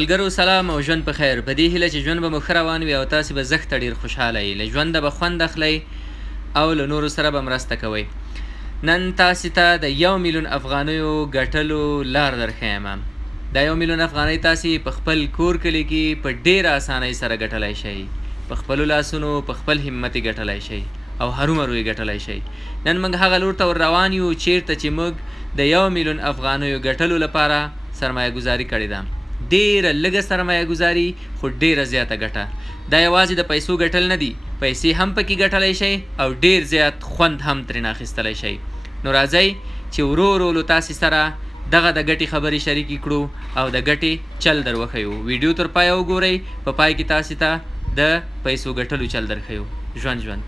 ملګرو سلام او ژوند په خیر. په دې هیله چې ژوند به مو ښه روان وي او تاسې به زښته ډېر خوشحاله یئ. له ژونده به خوند اخلئ او له نورو سره به مرسته کوئ. نن تاسې ته د 1 میلیون افغانیو ګټلو لار درښیم. دا 1 میلیون افغانۍ تاسې په خپل کور کلي کې په ډېره اسانۍ سره ګټلی شئ. په خپلو لاسونو په خپل همت یې ګټلی شئ او هرومرو یې ګټلی شئ. نن موږ هغه لور ته ور روان یو چیرته چې موږ د 1 میلیون افغانیو ګټلو لپاره سرمایه ګزاري کړې ده. ډېره لږه سرمایه ګزاري خو ډېره زیاته ګټه. دا یوازې د پیسو ګټل نه دي، پیسې هم پکې ګټلی شئ او ډېر زیات خوند هم ترېنه اخیستلی شئ. نو راځئ چې ورو ورو له تاسې سره دغه د ګټې خبرې شریکې کړو او د ګټې چل در وښیو. ویډیو تر پایه وګورئ، په پای کې تاسې ته د پیسو ګټلو چل درښیو. ژوند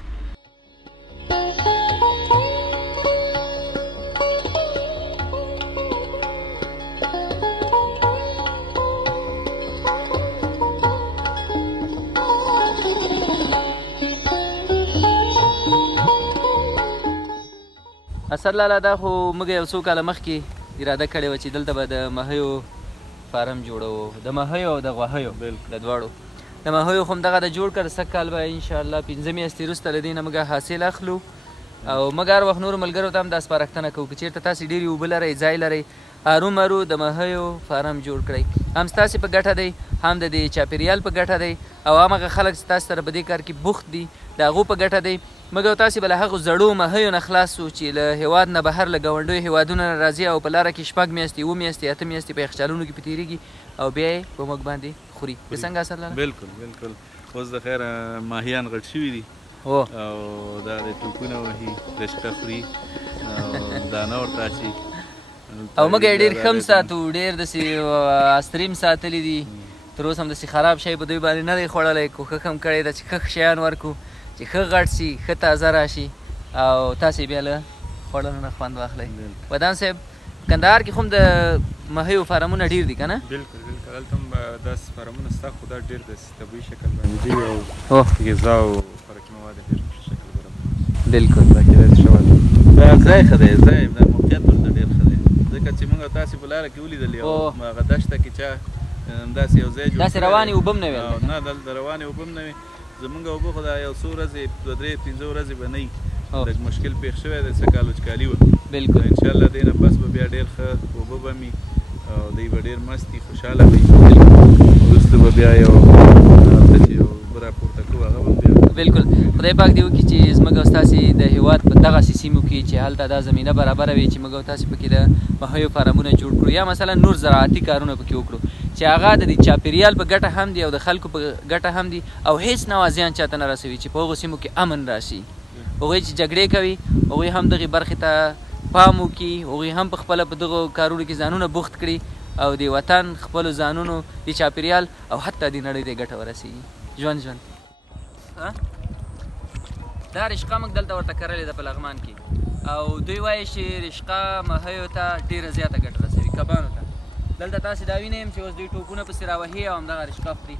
اسد لالا، دا خو موږ یو څو کاله مخکې اراده کړې وه چې دلته به د ماهیو فارم جوړوو، د ماهیو او د غواهیو د دواړو. د ماهیو خو همدغه د جوړ کړ، سږ کال به انشاءالله 5 میاشتې وروسته له دې نه موږ حاصل اخلو او موږ هر وخت نورو ملګرو ته هم دا سپارښتنه کوو که چېرته تاسې ډېرې اوبه لرئ، ځای لرئ، هرومرو د ماهیو فارم جوړ کړئ. هم ستاسې په ګټه دی، هم د دې چاپېریال په ګټه دی او همغه خلک چې تاسو سره په دې کار کې بوخت دي د هغو په ګټه دی. موږ او تاسې به له هغو زړو ماهیو نه خلاص شو چې له هېواد نه بهر له ګاونډیو هېوادونو نه راځي او په لاره کې 6 میاشتې 7 میاشتې 8 میاشتې په یخچالونو کې په تېرېږي او بیا یې په موږ باندې خوري. که څنګه اثر لاله؟ بالکل اوس د خیره ماهیان غټ شوي دي او دا د ټوپونه وهي، رشقه خوري او دانه ورته اچي او موږ یې ډېر ښه هم ساتو، ډېر داسې عصري هم ساتلي دي. تر اوسه هم داسې خراب شی په دوی باندې نه دی خوړلی، کوښښ هم کړی ده چې ښه شیان ورکړو چې ښه غټ شي، ښه تازه راشي او تاسې بیا له خوړلو نه خوند واخلئ. ودان صاحب، کندهار کې خو هم د ماهیو فارمونه ډېر دي که نه؟ بالکل هلته هم داسې فارمونه شته، خو دا ډېر داسې طبیعي شکل باندې دي او غذا او خوراکي مواد یې ډېر په شکل برابر. بالکل دا کېدای شي شوی دا ځای ښه دی، ځای دا موقعیت ورته ډېر ښه دی، ځکه چې موږ تاسې په لاره کې ولیدل یو هغه دښته کې چا همداسې یو ځای جوړ داسې روانې اوبه هم نه وې؟ نه، دلته روانې اوبه هم نه وې. زمونږ اوبه خو دا یو څو ورځې 2-3-5 ورځې به نه وي، لږ مشکل پېښ شوی دی، څه کال وچکالي وه. بالکل انشاءالله دې نه پس به بیا ډېر ښه اوبه به وي او دوی به ډېر مست وي، خوشحاله وي. وروسته به بیا یو هلته چې یو اوبه راپورته کوو هغه به بیا بالکل خدای پاک دې وکړي چې زموږ او ستاسې د هېواد په دغسې سیمو کې چې هلته دا زمینه برابره وي چې موږ او تاسې پکې د ماهیو فارمونه جوړ کړو یا مثلا نور زراعتي کارونه پکې وکړو چې هغه د دې چاپېریال په ګټه هم دي او د خلکو په ګټه هم دي او هیڅ نوع زیان چاته نه رسوي، چې په هغو سیمو کې امن راشي. هغوی چې جګړې کوي هغوی هم دغې برخې ته پام وکړي، هغوی هم په خپله په دغو کارونو کې ځانونه بوخت کړي او د وطن خپلو ځانونو د چاپېریال او حتی د نړۍ ته ګټه ورسېږي. ژوند دا رشقه موږ دلته ورته کرلې ده په لغمان کې او دوی وایي چې رشقه ماهیو ته ډېره زیاته ګټه رسوي، کبانو ته. دلته تاسې دا وینئ چې اوس دوی ټوپونه پسې راوهي او همدغه رشقه خوري.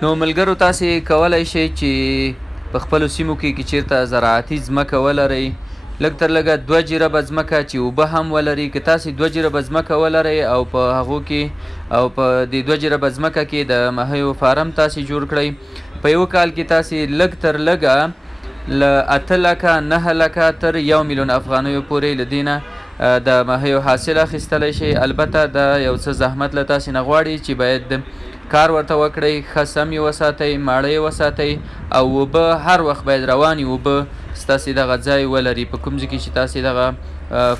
نو ملګرو تاسې کولی شئ چې په خپلو سیمو کې چېرته زراعتي ځمکه ولرئ، لږ تر لږه 2 جربه ځمکه چې اوبه هم ولري. که تاسې 2 جربه ځمکه ولرئ او په هغو کې او په دې 2 جربه ځمکه کې د ماهیو فارم تاسې جوړ کړئ، په یو کال کې تاسې لږ تر لږه له 8 لکه 9 لکه تر 1 میلیون افغانیو پورې له دې نه د ماهیو حاصل اخیستلی شي. البته دا یو څه زحمت له تاسې نه غواړي چې باید کار ورته وکړئ، ښه سم یې وساتئ، ماړه یې وساتئ او اوبه هر وخت باید روانې اوبه ستاسې دغه ځای ولري په کوم ځای کې چې تاسې دغه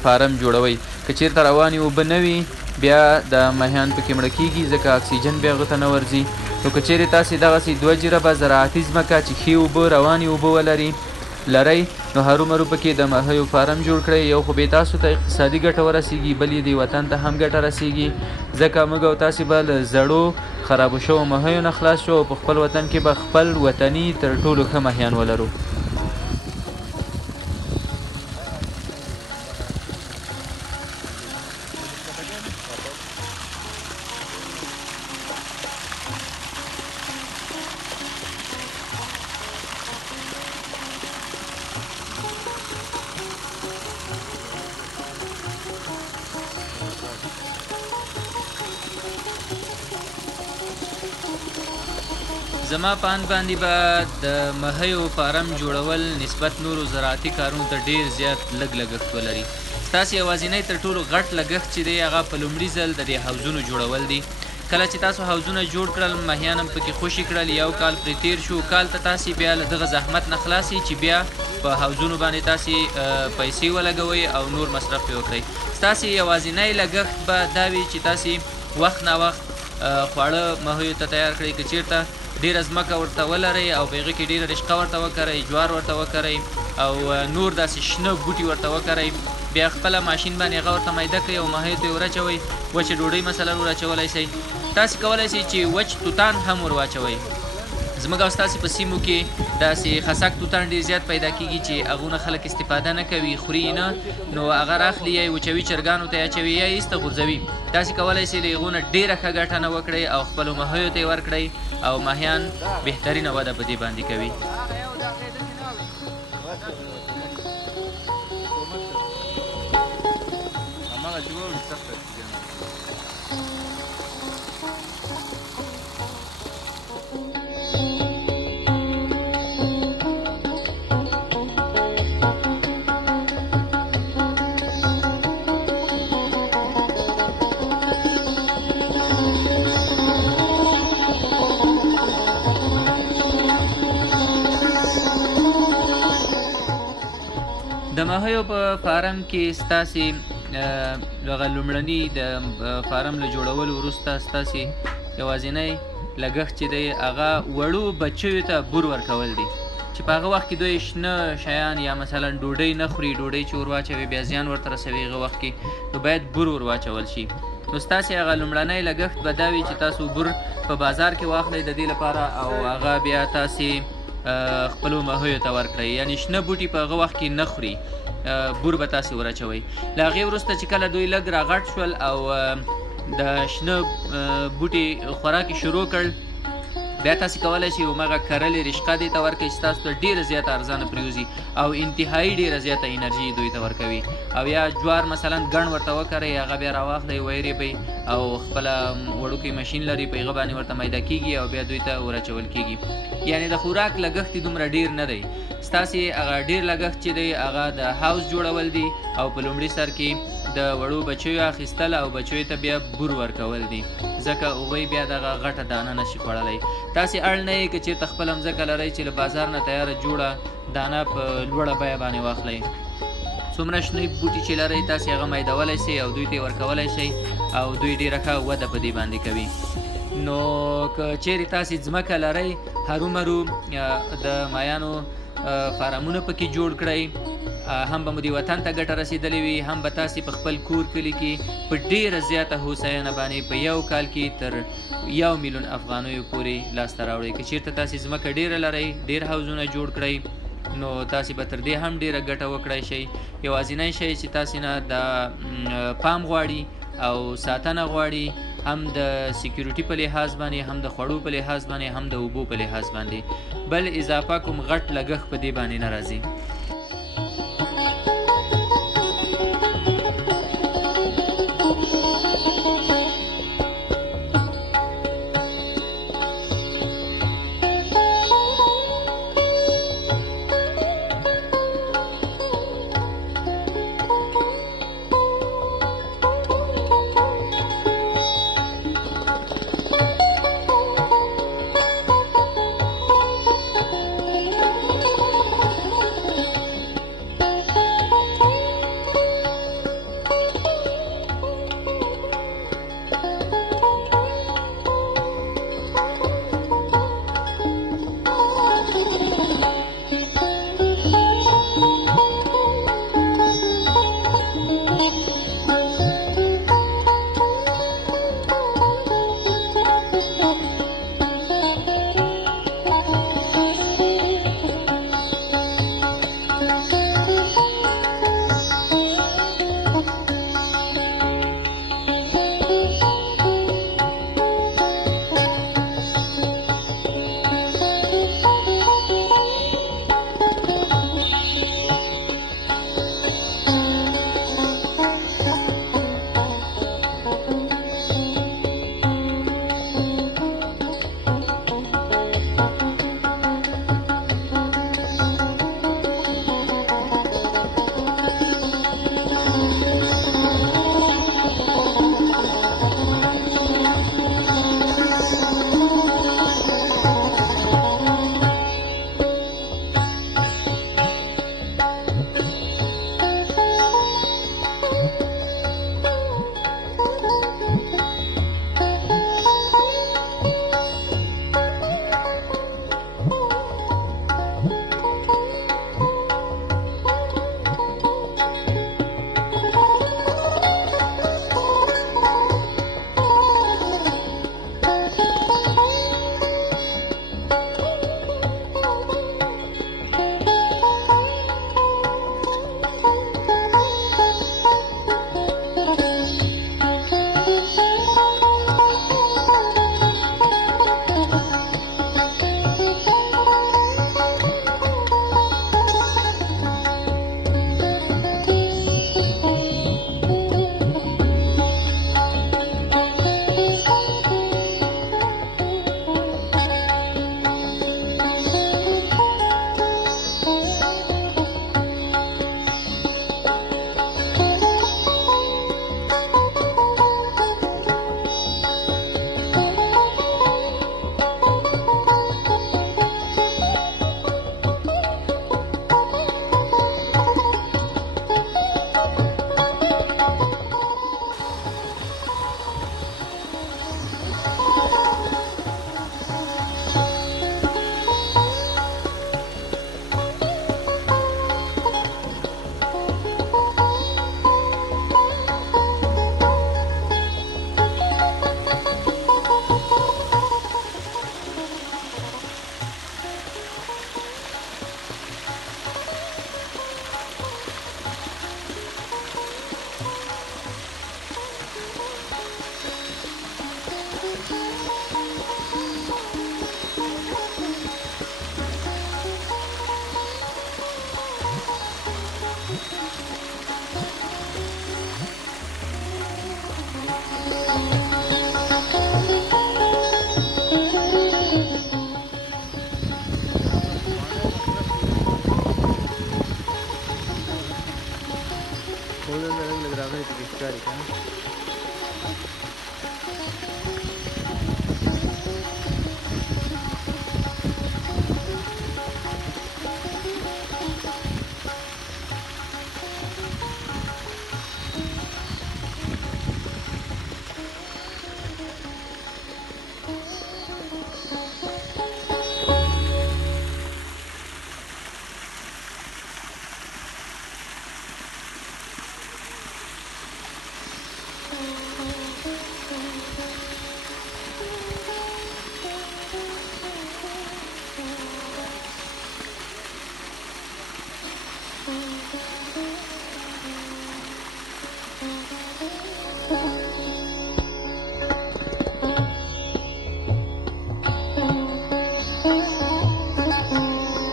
فارم جوړوئ. که چېرته روانې اوبه نه وي بیا د ماهیان پکې مړه کېږي ځکه اکسیجن بیا هغه ته نه ورځي. نو که چېرې تاسې دغسې 2 جربه زراعتي ځمکه چې ښې اوبه روانې اوبه ولري لرئ نو هرومرو پکې د ماهیو فارم جوړ کړئ. یو خو به تاسو ته اقتصادي ګټه ورسیږي، بل یې دې وطن ته هم ګټه رسیږي ځکه موږ او تاسې به له زړو خرابو شوو ماهیو نه خلاص شو او په خپل وطن کې به خپل وطني تر ټولو ښه ماهیان ولرو. زما په اند باندې به د ماهیو فارم جوړول نسبت نورو زراعتي کارونو ته ډېر زیات لږ لګښت ولري. ستاسې یوازینی تر ټولو غټ لګښت چې دی هغه په لومړي ځل د دې حوضونو جوړول دي. کله چې تاسو حوضونه جوړ کړل، ماهیان هم پکې خوشي کړل، یو کال پرې تېر شو، کال ته تاسې بیا له دغه زحمت نه خلاصئ چې بیا په حوضونو باندې تاسې پیسې ولګوئ او نور مصرف یې وکړئ. ستاسې یوازینی لګښت به دا وي چې تاسې وخت ناوخت خواړه ماهیو ته تیار کړئ. که چېرته ډېره ځمکه ورته ولرئ او په هغې کې ډېره رشقه ورته وکرئ، جوار ورته وکرئ او نور داسې شنه بوټي ورته وکرئ، بیا خپله ماشین باندې هغه ورته میده کړئ او ماهیو ته یې ور اچوئ. وچه ډوډۍ مثلا ور اچولی شئ. تاسې کولی شئ چې وچ توتان هم ور واچوئ. زموږ او ستاسې په سیمو کې داسې خسک توتان ډېر زیات پیدا کېږي چې هغونه خلک استفاده نه کوي، خوري یې نه، نو هغه راخلي یا یې وچوي، چرګانو ته یې اچوي یا یې ایسته غورځوي. تاسې کولی شئ له هغو نه ډېره ښه ګټه نه وکړئ او خپلو ماهیو ته یې ورکړئ او ماهیان بهترینه وده په دې باندې کوي. د ماهیو په فارم کې ستاسې هغه لومړني د فارم له جوړولو وروسته ستاسې یوازینی لګښت چې دی هغه وړو بچیو ته بور ورکول دي چې په هغه وخت کې دوی شنه شیان یا مثلا ډوډۍ نه خوري، ډوډۍ چې ور واچوي بیا زیان ورته رسوي هغه وخت کې، نو باید بور ور واچول شي. نو ستاسې هغه لومړنی لګښت به دا وي چې تاسو بور په بازار کې واخلئ د دې لپاره او هغه بیا تاسې خپلو ماهیو ته ورکړئ. یعنې شنه بوټي په هغه وخت کې نه خوري، بور به تاسې ور اچوئ. له هغې وروسته چې کله دوی لږ راغټ شول او د شنه بوټي خوراک یې شروع کړ، بیا تاسې کولی شئ هماغه کرلې رشقه دې ته ورکړئ چې تاسو ته ډېره زیاته ارزانه پرېوځي او انتهایي ډېره زیاته انرژي دوی ته ورکوي. او یا جوار مثلا ګڼ ورته وکرئ، هغه بیا راواخلئ ویرې به او خپله وړوکی مشین لري په هغه باندې ورته میده کېږي او بیا دوی ته ور اچول کېږي. یعنې د خوراک لګښت یې دومره ډېر نه دی. ستاسې هغه ډېر لګښت چې دی هغه د هاوس جوړول دي او په لومړي سر کې د وړو بچیو اخیستل او بچیو ته بیا بور ورکول دي ځکه هغوی بیا دغه غټه دانه نشي خوړلی. تاسې اړ نه یې که چېرته خپله مځکه لرئ چې له بازار نه تیاره جوړه دانه په لوړه بیه باندې واخلئ. څومره شنه بوټي چې لرئ تاسې هغه میدولی شئ او دوی ته یې ورکولی شئ او دوی ډېره ښه وده په دې باندې کوي. نو که چیرې تاسې ځمکه لرئ هرومرو د مایانو فارمونه پکې جوړ کړئ، هم به مو دې وطن ته ګټه رسېدلې وي، هم به تاسې په خپل کور کلي کې په ډېره زیاته هوساینه باندې په یو کال کې تر 1 میلیون افغانیو پورې لاسته راوړئ. که چېرته تاسې ځمکه ډېره لرئ، ډېر حوضونه جوړ کړئ، نو تاسې به تر دې هم ډېره ګټه وکړی شئ. یوازینی شی چې تاسې نه د پام غواړي او ساتنه غواړي، هم د سیکیورټي په لحاظ باندې، هم د خوړو په لحاظ باندې، هم د اوبو په لحاظ باندې، بل اضافه کوم غټ لګښت په دې باندې نه راځي.